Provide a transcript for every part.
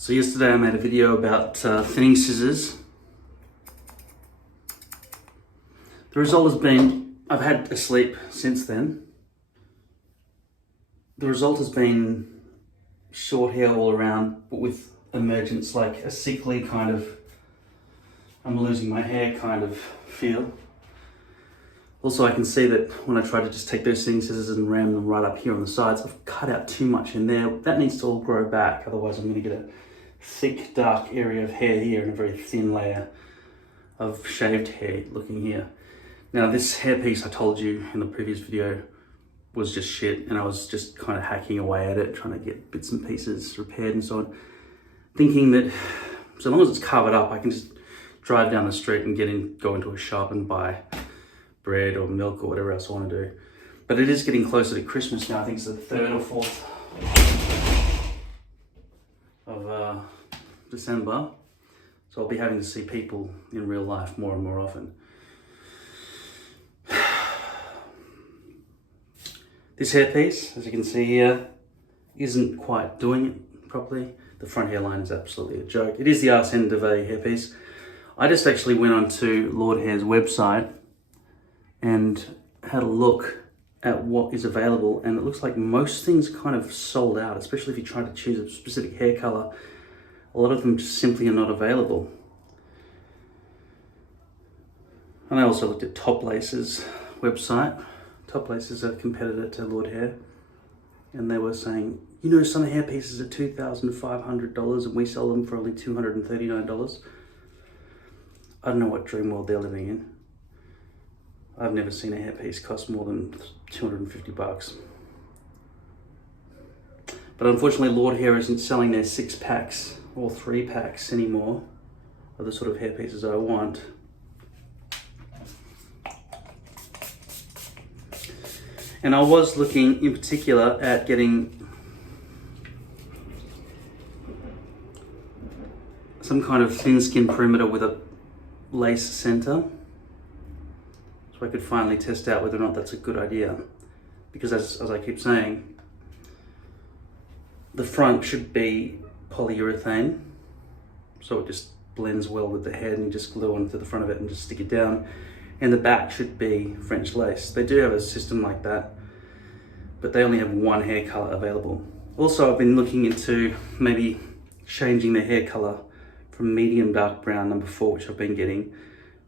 So yesterday I made a video about thinning scissors. The result has been, I've had a sleep since then. The result has been short hair all around, but with emergence, like a sickly kind of, I'm losing my hair kind of feel. Also, I can see that when I try to just take those thinning scissors and ram them right up here on the sides, I've cut out too much in there. That needs to all grow back, otherwise I'm going to get a thick, dark area of hair here and a very thin layer of shaved hair looking here. Now, this hairpiece I told you in the previous video was just shit, and I was just kind of hacking away at it, trying to get bits and pieces repaired and so on, thinking that so long as it's covered up, I can just drive down the street and go into a shop and buy bread or milk or whatever else I want to do. But it is getting closer to Christmas now. I think it's the 3rd or 4th of December. So I'll be having to see people in real life more and more often. This hairpiece, as you can see here, isn't quite doing it properly. The front hairline is absolutely a joke. It is the arse end of a hairpiece. I just actually went onto Lord Hair's website and had a look at what is available, and it looks like most things kind of sold out, especially if you try to choose a specific hair color. A lot of them just simply are not available. And I also looked at Top Lace's website. Top Lace is a competitor to Lord Hair, and they were saying, you know, some hair pieces are $2,500 and we sell them for only $239. I don't know what dream world they're living in. I've never seen a hairpiece cost more than 250 bucks. But unfortunately, Lord Hair isn't selling their 6-packs or 3-packs anymore of the sort of hairpieces I want. And I was looking in particular at getting some kind of thin skin perimeter with a lace center, so I could finally test out whether or not that's a good idea. Because as I keep saying, the front should be polyurethane, so it just blends well with the head, and you just glue onto the front of it and just stick it down. And the back should be French lace. They do have a system like that, but they only have one hair color available. Also, I've been looking into maybe changing the hair color from medium dark brown number 4, which I've been getting,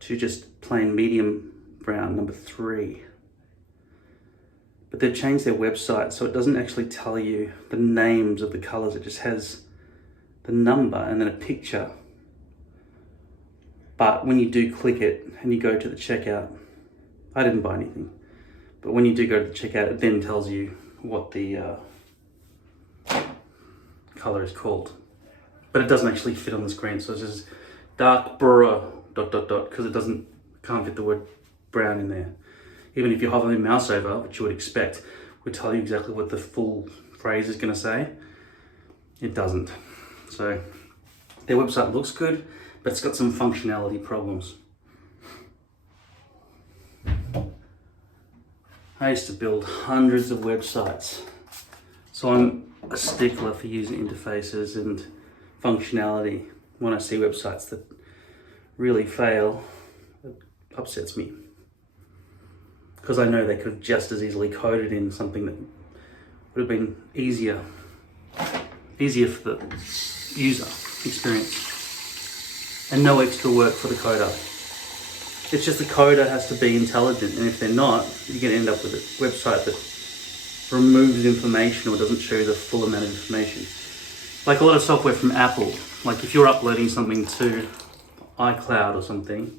to just plain medium brown number 3. But they've changed their website, so it doesn't actually tell you the names of the colors. It just has the number and then a picture. But when you do click it and you go to the checkout, I didn't buy anything, but when you do go to the checkout, it then tells you what the color is called. But it doesn't actually fit on the screen, so it says dark burra ... because it can't fit the word brown in there. Even if you hover the mouse over, which you would expect would tell you exactly what the full phrase is going to say, it doesn't. So their website looks good, but it's got some functionality problems. I used to build hundreds of websites, so I'm a stickler for user interfaces and functionality. When I see websites that really fail, it upsets me, because I know they could have just as easily coded in something that would have been easier for the user experience. And no extra work for the coder. It's just the coder has to be intelligent, and if they're not, you're going to end up with a website that removes information or doesn't show you the full amount of information. Like a lot of software from Apple, like if you're uploading something to iCloud or something,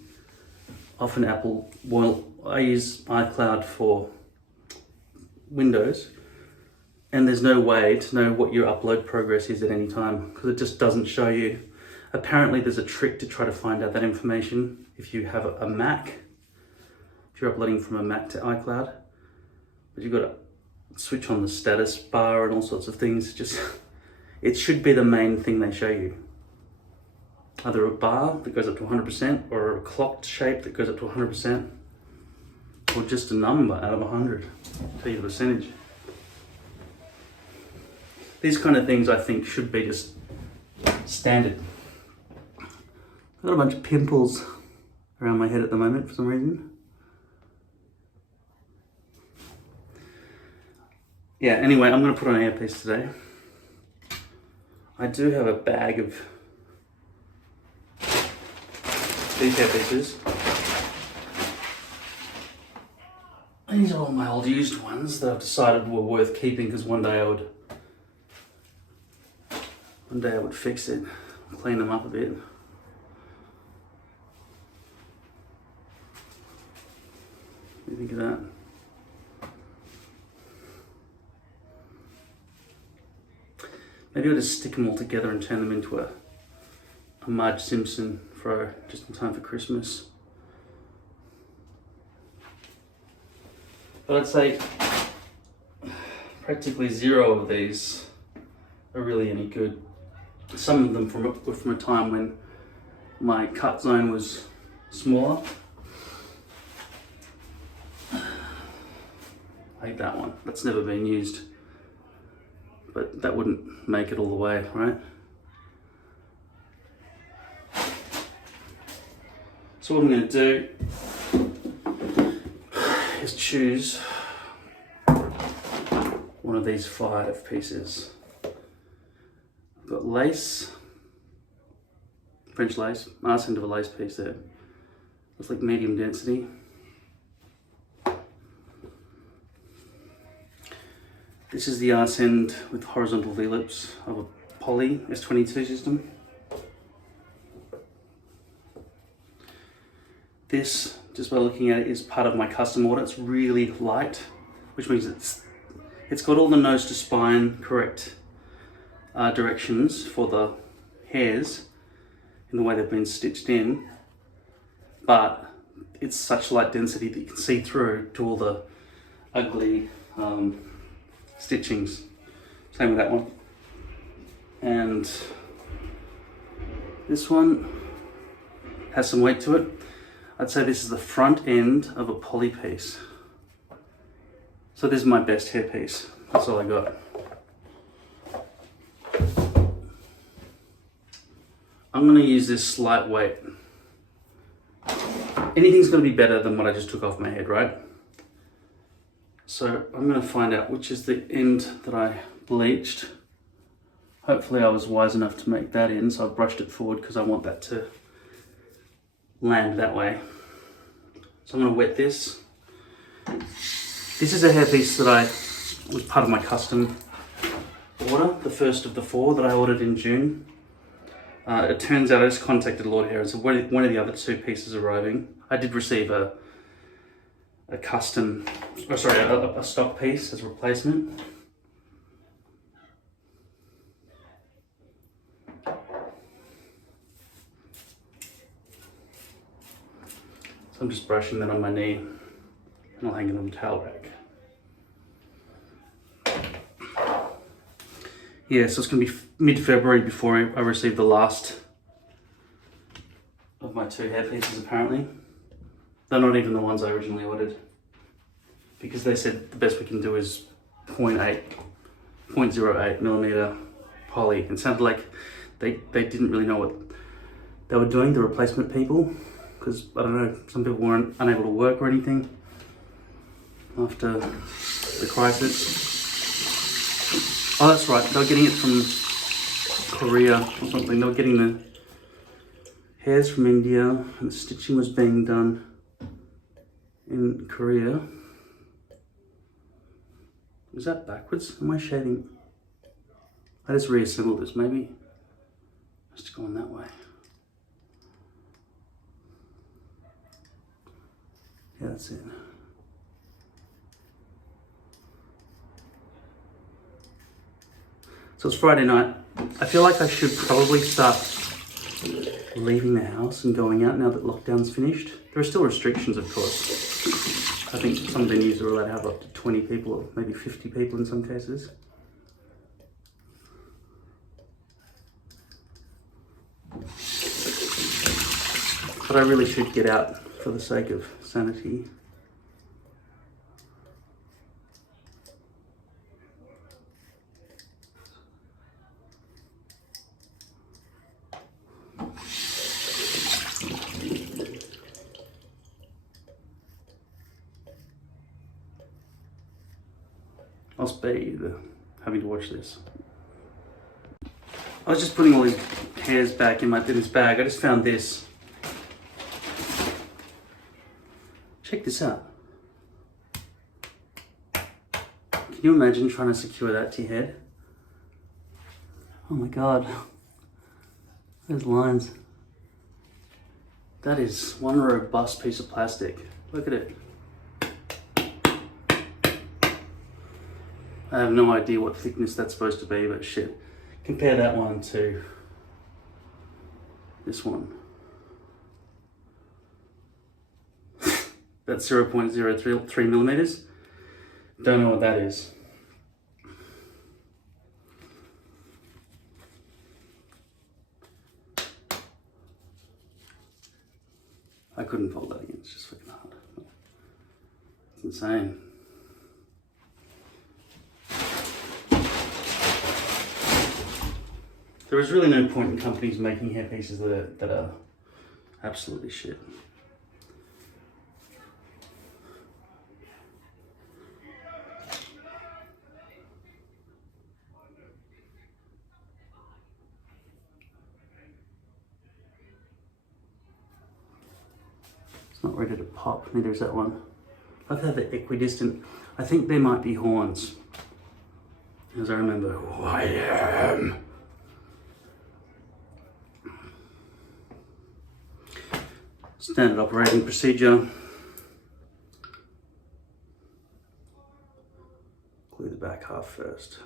often Apple, well, I use iCloud for Windows, and there's no way to know what your upload progress is at any time, because it just doesn't show you. Apparently there's a trick to try to find out that information if you have a Mac, if you're uploading from a Mac to iCloud, but you've got to switch on the status bar and all sorts of things. Just, it should be the main thing they show you. Either a bar that goes up to 100%, or a clocked shape that goes up to 100%, or just a number out of 100, tell you the percentage. These kind of things I think should be just standard. I've got a bunch of pimples around my head at the moment for some reason. Yeah, anyway, I'm going to put on a hairpiece today. I do have a bag of these hairpieces. These are all my old used ones that I've decided were worth keeping because one day I would fix it, clean them up a bit. What do you think of that? Maybe I'll just stick them all together and turn them into a Marge Simpson fro just in time for Christmas. But I'd say practically zero of these are really any good. Some of them were from a time when my cut zone was smaller. I hate that one. That's never been used. But that wouldn't make it all the way, right? So what I'm going to do is choose one of these 5 pieces. I've got lace, French lace, arse end of a lace piece there. It's like medium density. This is the arse end with horizontal V-lips of a poly S22 system. This, just by looking at it, is part of my custom order. It's really light, which means it's got all the nose to spine correct directions for the hairs in the way they've been stitched in, but it's such light density that you can see through to all the ugly stitchings. Same with that one. And this one has some weight to it. I'd say this is the front end of a poly piece. So this is my best hair piece. That's all I got. I'm going to use this lightweight. Anything's going to be better than what I just took off my head, right? So I'm going to find out which is the end that I bleached. Hopefully I was wise enough to make that end, so I've brushed it forward because I want that to land that way. So I'm going to wet this. This is a hairpiece that was part of my custom order, the first of the 4 that I ordered in June. It turns out I just contacted Lord Hair and said one of the other 2 pieces arriving. I did receive a stock piece as a replacement. So I'm just brushing that on my knee and I'll hang it on the towel rack. Yeah, so it's going to be mid-February before I receive the last of my 2 hair pieces apparently. They're not even the ones I originally ordered, because they said the best we can do is 0.08 millimeter poly. It sounded like they didn't really know what they were doing, the replacement people, because I don't know, some people weren't unable to work or anything after the crisis. Oh, that's right, they were getting it from Korea or something. They were getting the hairs from India and the stitching was being done in Korea. Is that backwards? Am I shading? I just reassembled this, maybe. Let's go on that way. Yeah, that's it. So it's Friday night. I feel like I should probably start leaving the house and going out now that lockdown's finished. There are still restrictions, of course. I think some venues are allowed to have up to 20 people or maybe 50 people in some cases. But I really should get out for the sake of sanity. must be having to watch this. I was just putting all these hairs back in this bag. I just found this. Check this out. Can you imagine trying to secure that to your head? Oh my God. Those lines. That is one robust piece of plastic. Look at it. I have no idea what thickness that's supposed to be, but shit. Compare that one to this one. That's 0.03 millimeters. Don't know what that is. I couldn't fold that again, it's just freaking hard. It's insane. There is really no point in companies making hair pieces that are absolutely shit. It's not ready to pop, neither is that one. I've had the equidistant. I think they might be horns, as I remember who I am. Standard operating procedure. Glue the back half first.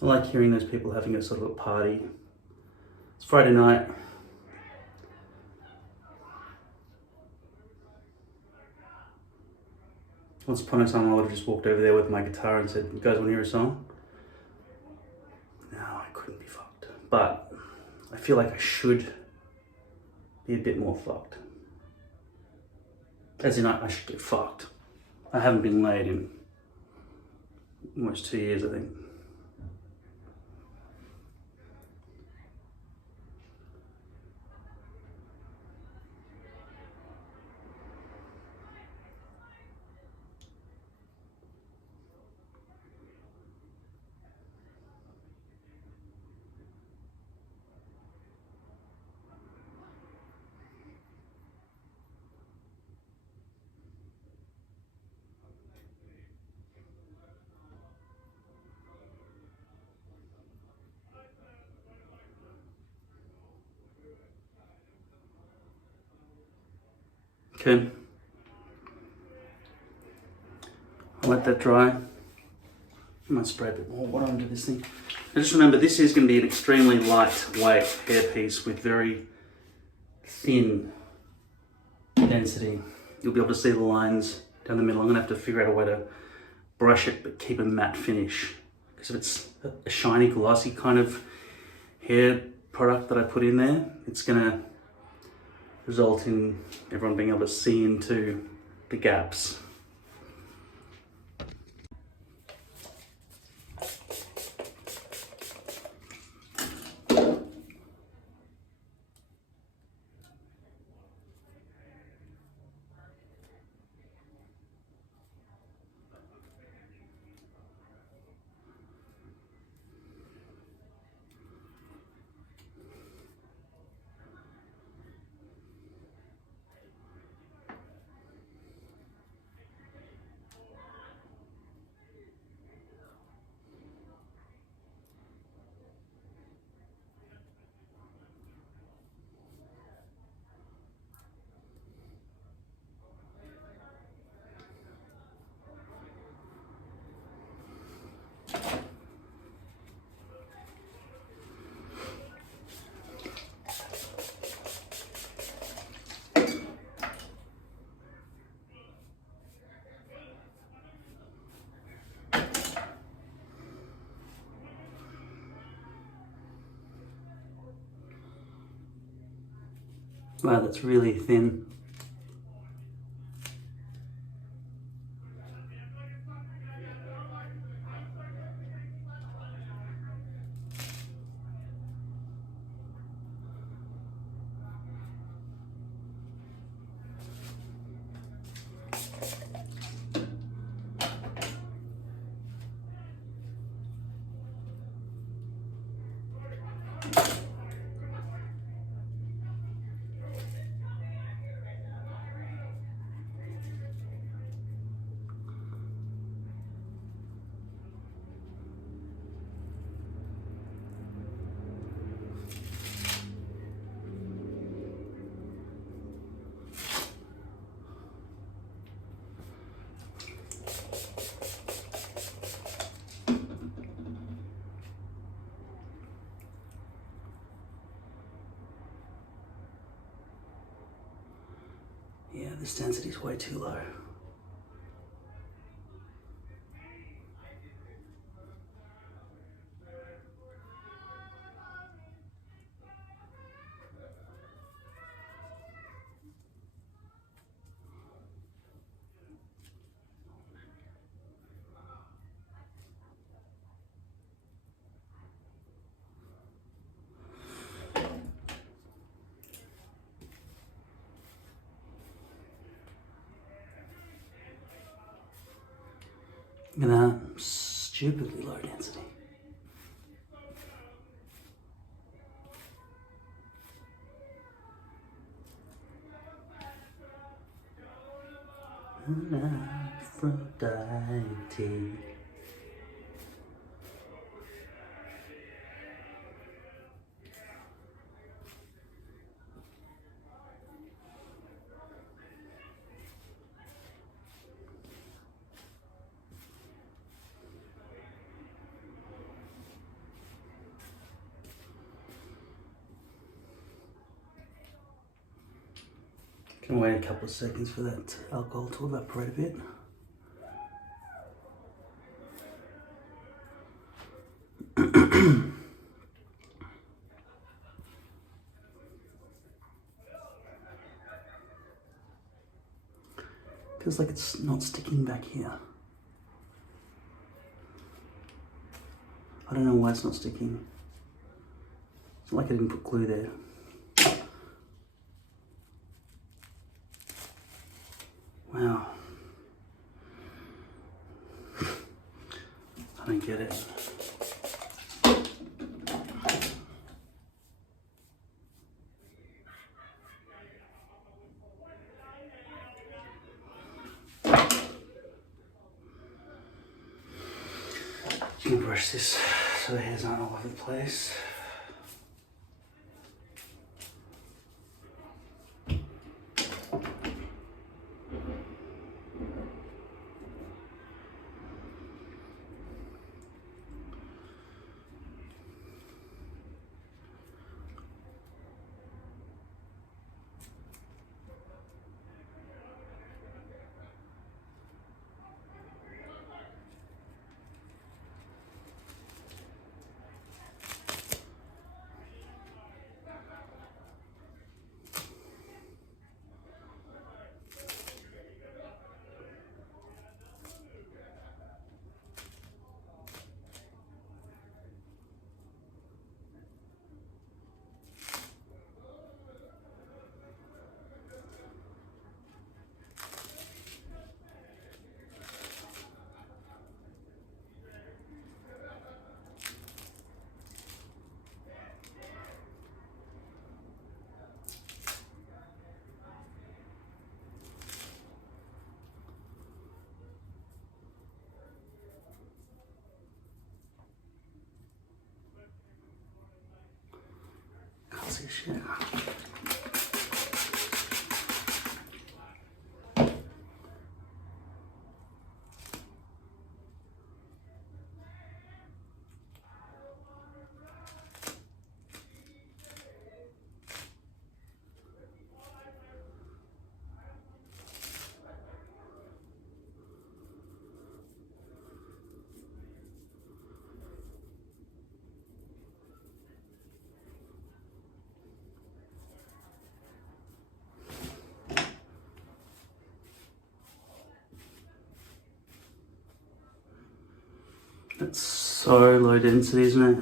I like hearing those people having a sort of a party. It's Friday night. Once upon a time I would have just walked over there with my guitar and said, "You guys want to hear a song?" No, I couldn't be fucked. But I feel like I should be a bit more fucked. As in, I should get fucked. I haven't been laid in almost 2 years, I think. Okay. I'll let that dry. I might spray a bit more water onto this thing. Now just remember, this is going to be an extremely lightweight hairpiece with very thin density. You'll be able to see the lines down the middle. I'm going to have to figure out a way to brush it but keep a matte finish. Because if it's a shiny, glossy kind of hair product that I put in there, it's going to result in everyone being able to see into the gaps. Wow, that's really thin. Yeah, this density is way too low. Look at that, stupidly low density. Aphrodite. Can wait a couple of seconds for that alcohol to evaporate a bit. Feels like it's not sticking back here. I don't know why it's not sticking. It's not like I didn't put glue there. Wow. I don't get it. You can brush this so the hairs aren't all over the place. Can't see shit. It's so low density, isn't it?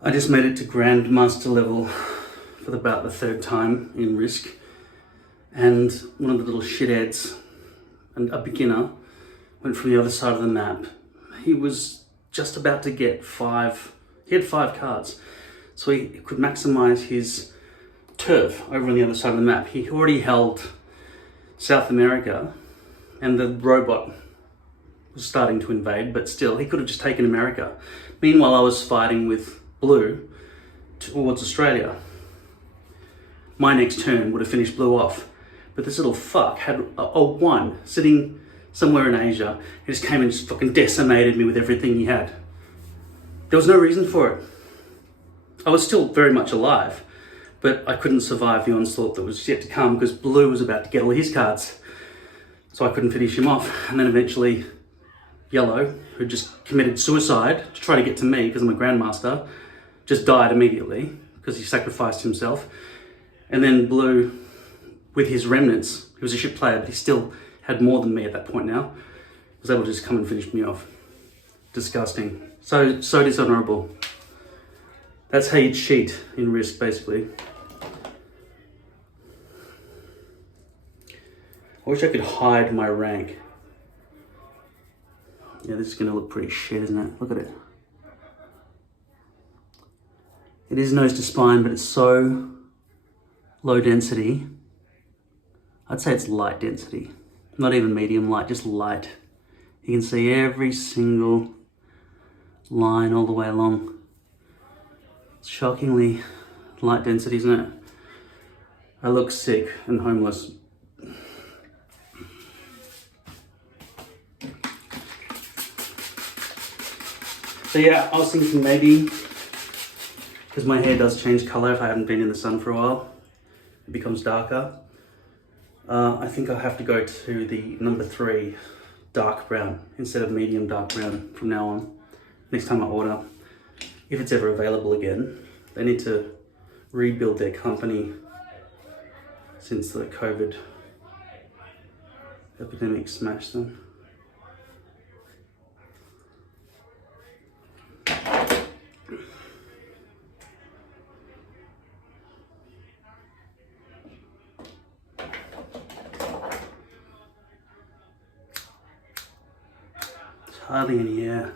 I just made it to Grandmaster level for about the 3rd time in Risk, and one of the little shitheads, and a beginner, went from the other side of the map. He was just about to get 5, he had 5 cards, so he could maximize his turf over on the other side of the map. He already held South America, and the robot was starting to invade, but still, he could have just taken America. Meanwhile, I was fighting with Blue towards Australia. My next turn would have finished Blue off, but this little fuck had a 1 sitting somewhere in Asia. He just came and just fucking decimated me with everything he had. There was no reason for it. I was still very much alive, but I couldn't survive the onslaught that was yet to come because Blue was about to get all his cards. So I couldn't finish him off, and then eventually Yellow, who just committed suicide to try to get to me because I'm a Grandmaster, just died immediately because he sacrificed himself. And then Blue, with his remnants, he was a shit player, but he still had more than me at that point now, was able to just come and finish me off. Disgusting. So dishonorable. That's how you cheat in Risk, basically. I wish I could hide my rank. Yeah, this is gonna look pretty shit, isn't it? Look at it. It is nose to spine, but it's so low density. I'd say it's light density. Not even medium light, just light. You can see every single line all the way along. It's shockingly light density, isn't it? I look sick and homeless. So yeah, I was thinking maybe, because my hair does change color if I haven't been in the sun for a while, it becomes darker. I think I'll have to go to the number 3 dark brown instead of medium dark brown from now on, next time I order. if it's ever available again. They need to rebuild their company since the COVID epidemic smashed them. There's hardly any air.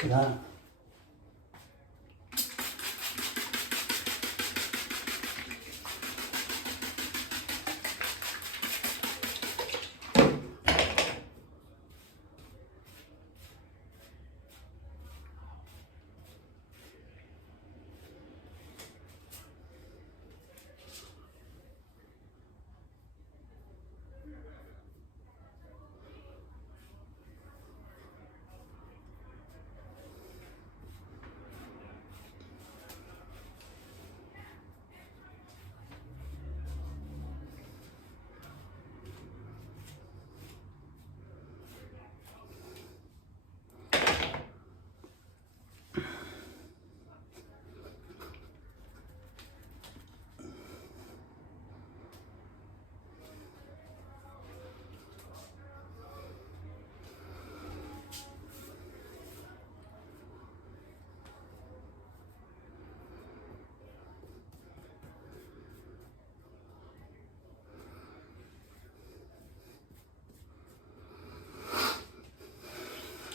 Look at that.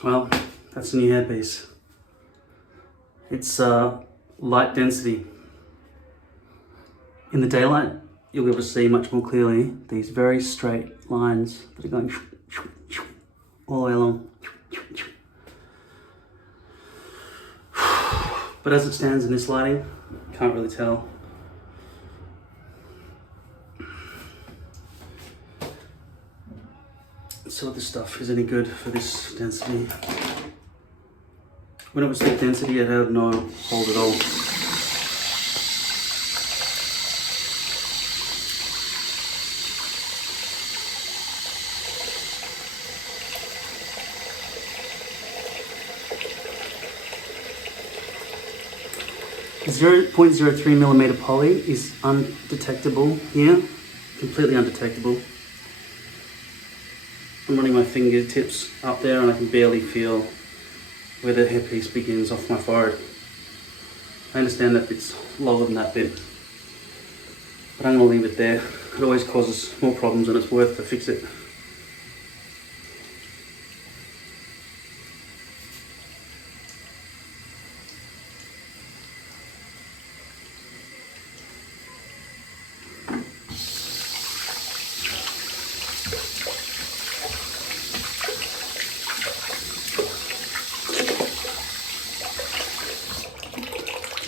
Well, that's the new hairpiece. It's light density. In the daylight, you'll be able to see much more clearly these very straight lines that are going all the way along. But as it stands in this lighting, can't really tell. So this stuff is any good for this density. When it was thick density, it had no hold at all. The 0.03mm poly is undetectable here, completely undetectable. I'm running my fingertips up there and I can barely feel where the hairpiece begins off my forehead. I understand that it's lower than that bit, but I'm going to leave it there. It always causes more problems than it's worth to fix it.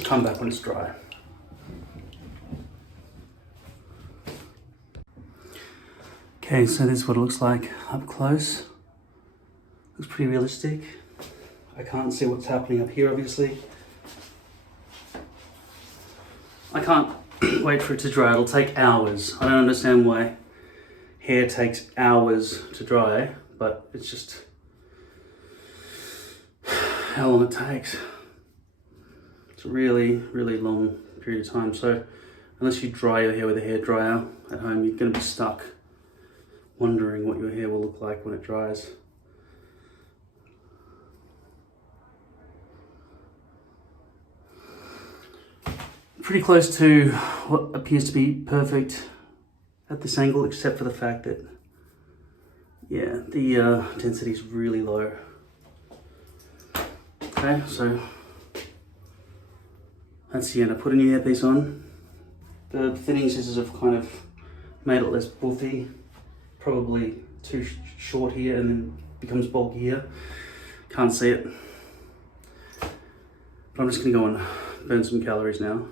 Come back when it's dry. Okay, so this is what it looks like up close. Looks pretty realistic. I can't see what's happening up here, obviously. I can't wait for it to dry. It'll take hours. I don't understand why hair takes hours to dry, but it's just how long it takes. It's a really, really long period of time. So unless you dry your hair with a hairdryer at home, you're going to be stuck wondering what your hair will look like when it dries. Pretty close to what appears to be perfect at this angle, except for the fact that, yeah, the density is really low. Okay, so that's the end. I put a new hairpiece on. The thinning scissors have kind of made it less boofy, probably too short here and then becomes bulky here. Can't see it. But I'm just gonna go and burn some calories now.